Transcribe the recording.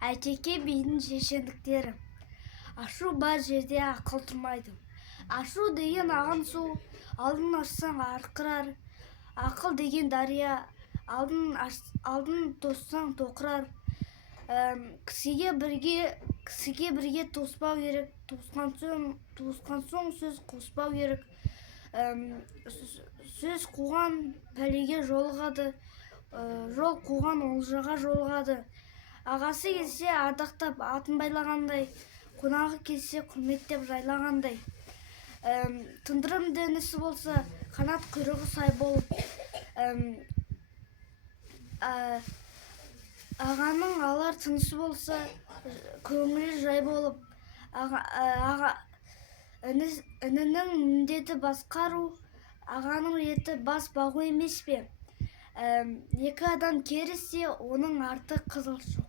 Әйтеке бидің шешендіктері. Ашу бар жерде ақыл тұрмайды. Ашу деген ағын су, алдын ашсаң арқырар. Ақыл деген дария, алдын тоссаң тоқырар. Кісіге бірге тоспау керек, туысқан соң сөз қоспау керек. Сөз қуған пәлеге жолығады, жол қуған олжаға жолығады. Ағасы келсе ардақтап атын байлағандай, қонағы келсе құрметтеп жайлағандай. Тындырым денісі болса, қанат құйрығы сай болып. Ағаның алар тынысы болса, көңілі жай болып. Інінің міндеті басқару, ағаның реті бас бағу емес пе? Екі адам керіссе, оның арты қызыл шу.